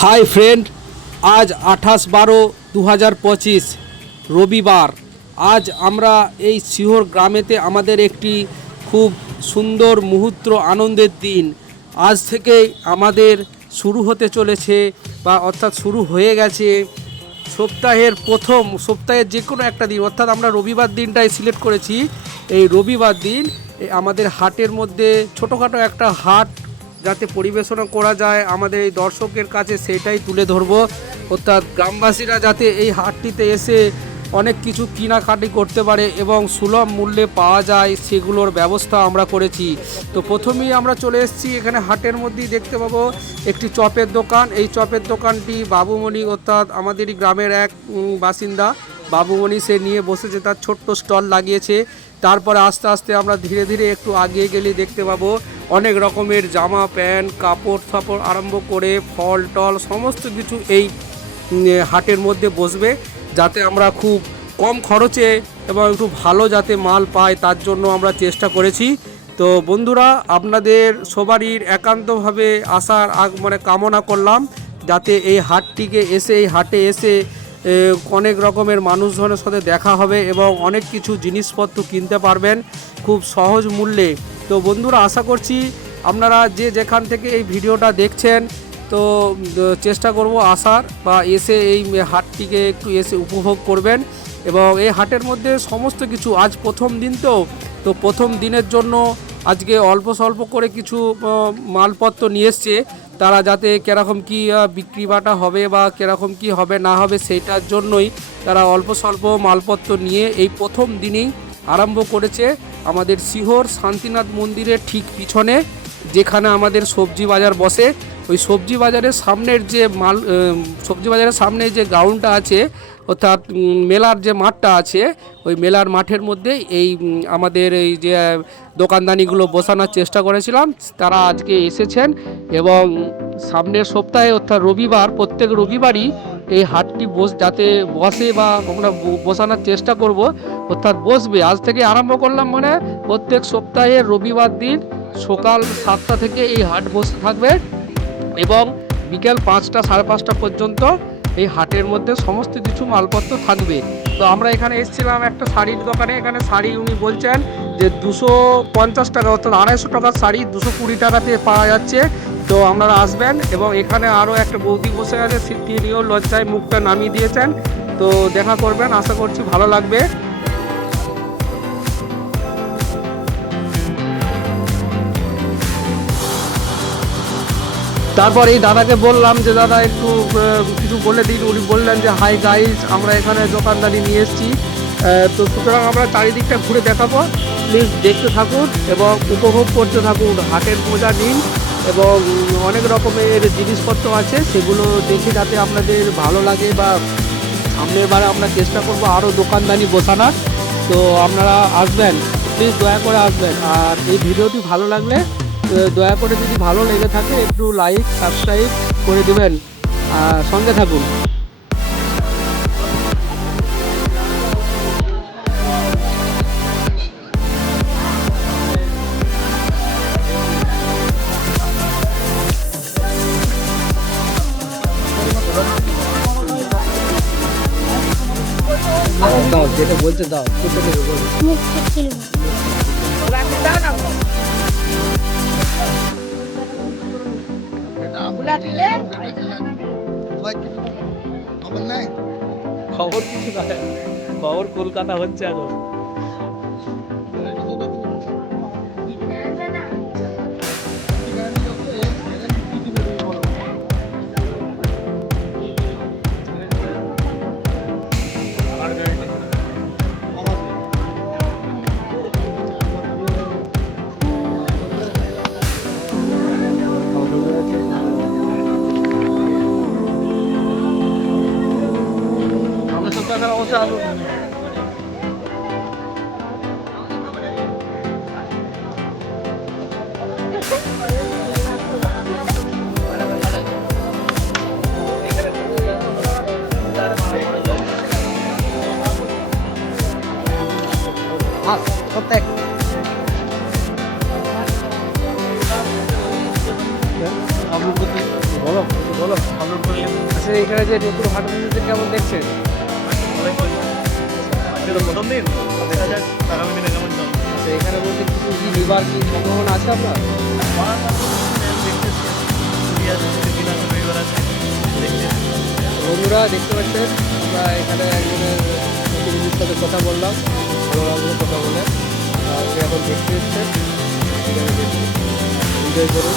Hi friend, आज 28/12/2025 রবিবার। আজ আমরা এই শিহর গ্রামেতে আমাদের একটি খুব সুন্দর মুহূর্ত, আনন্দের দিন আজ থেকেই আমাদের শুরু হতে চলেছে, বা অর্থাৎ শুরু হয়ে গেছে। সপ্তাহের প্রথম সপ্তাহের যে কোনো একটা দিন, অর্থাৎ আমরা রবিবার দিনটাই সিলেক্ট করেছি। এই রবিবার দিন আমাদের হাটের মধ্যে ছোটোখাটো একটা হাট যাতে পরিবেশনা করা যায় আমাদের এই দর্শকের কাছে, সেটাই তুলে ধরবো। অর্থাৎ গ্রামবাসীরা যাতে এই হাটটিতে এসে অনেক কিছু কেনাকাটি করতে পারে এবং সুলভ মূল্যে পাওয়া যায়, সেগুলোর ব্যবস্থা আমরা করেছি। তো প্রথমেই আমরা চলে এসেছি এখানে হাটের মধ্যেই দেখতে পাবো একটি চপের দোকান। এই চপের দোকানটি বাবুমণি, অর্থাৎ আমাদেরই গ্রামের এক বাসিন্দা বাবুমণি, সে নিয়ে বসেছে, তার ছোট্ট স্টল লাগিয়েছে। তারপরে আস্তে আস্তে আমরা ধীরে ধীরে একটু আগিয়ে গেলে দেখতে পাবো অনেক রকমের জামা প্যান্ট, কাপড় সাপড় আরম্ভ করে ফল টল সমস্ত কিছু এই হাটের মধ্যে বসবে, যাতে আমরা খুব কম খরচে এবং একটু ভালো যাতে মাল পাই, তার জন্য আমরা চেষ্টা করেছি। তো বন্ধুরা, আপনাদের সবারই একান্তভাবে আসার কামনা করলাম, যাতে এই হাটটিকে এসে, এই হাটে এসে অনেক রকমের মানুষজনের সাথে দেখা হবে এবং অনেক কিছু জিনিসপত্র কিনতে পারবেন খুব সহজ মূল্যে। তো বন্ধুরা, আশা করছি আপনারা যে যেখান থেকে এই ভিডিওটা দেখছেন, তো চেষ্টা করব আসার বা এসে এই হাটটিকে একটু এসে উপভোগ করবেন। এবং এই হাটের মধ্যে সমস্ত কিছু, আজ প্রথম দিন, তো প্রথম দিনের জন্য আজকে অল্প স্বল্প করে কিছু মালপত্র নিয়ে এসছে। তারা যাতে কীরকম কি বিক্রি বাটা হবে বা কীরকম কি হবে না হবে, সেইটার জন্যই তারা অল্প স্বল্প মালপত্র নিয়ে এই প্রথম দিনেই আরম্ভ করেছে। আমাদের শিহর শান্তিনাথ মন্দিরের ঠিক পিছনে যেখানে আমাদের সবজি বাজার বসে, ওই সবজি বাজারের সামনের যে সবজি বাজারের সামনে যে গ্রাউন্ডটা আছে, অর্থাৎ মেলার যে মাঠটা আছে, ওই মেলার মাঠের মধ্যে এই আমাদের এই যে দোকানদানিগুলো বসানোর চেষ্টা করেছিলাম। তারা আজকে এসেছেন এবং সামনের সপ্তাহে অর্থাৎ রবিবার, প্রত্যেক রবিবারই এই হাটটি যাতে বসে বা আমরা বসানোর চেষ্টা করব, অর্থাৎ বসবে। আজ থেকে আরম্ভ করলাম, মানে প্রত্যেক সপ্তাহে রবিবার দিন সকাল 7টা থেকে এই হাট বসে থাকবে এবং বিকেল 5টা 5:30 পর্যন্ত এই হাটের মধ্যে সমস্ত কিছু মালপত্র থাকবে। তো আমরা এখানে এসেছিলাম একটা শাড়ির দোকানে। এখানে শাড়ি উনি বলছেন যে 250 টাকা, অর্থাৎ 250 টাকার শাড়ি 220 টাকাতে পাওয়া যাচ্ছে। তো আপনারা আসবেন। এবং এখানে আরও একটা বৌদি বসে আছে, তিনিও লজ্জায় মুখটা নামিয়ে দিয়েছেন। তো দেখা করবেন, আশা করছি ভালো লাগবে। তারপর এই দাদাকে বললাম যে দাদা একটু কিছু বলে দিন। উনি বললেন যে হাই গাইজ, আমরা এখানে দোকানদারি নিয়ে এসেছি। তো সুতরাং আমরা চারিদিকটা ঘুরে দেখাবো, প্লিজ দেখতে থাকুন এবং উপভোগ করতে থাকুন, হাটের মজা নিন। এবং অনেক রকমের জিনিসপত্র আছে, সেগুলো দেখে যাতে আপনাদের ভালো লাগে, বা সামনের বারে আমরা চেষ্টা করবো আরও দোকানদানি বসানোর। তো আপনারা আসবেন, প্লিজ দয়া করে আসবেন। আর এই ভিডিওটি ভালো লাগলে দয়া করে, যদি ভালো লেগে থাকে, একটু লাইক সাবস্ক্রাইব করে দেবেন, সঙ্গে থাকুন। দাও, যেটা বলতে দাও, কেটে নেবে বলো। খবর কিছু না, খবর কলকাতা হচ্ছে এখন। অবশ্যই আসুন। প্রত্যেক বলো বলো অগ্রহ করলে আচ্ছা এখানে যে নতুন হাট বসেছে কেমন দেখছেন? ভালোই চলছে। আজকে তো প্রথম দিন, দেখা যাক আগামী দিনে কেমন চলবে। আচ্ছা এখানে বলতে কিছু কি নিবার কি সম্ভাবনা আছে আপনার? বন্ধুরা দেখতে পাচ্ছেন আমরা এখানে একজনের প্রতিনিধির সাথে কথা বললাম, ভালো লাগলো কথা বলে। আপনি এখন দেখতে এসছেন, এখানে দেখুন, এনজয় করুন।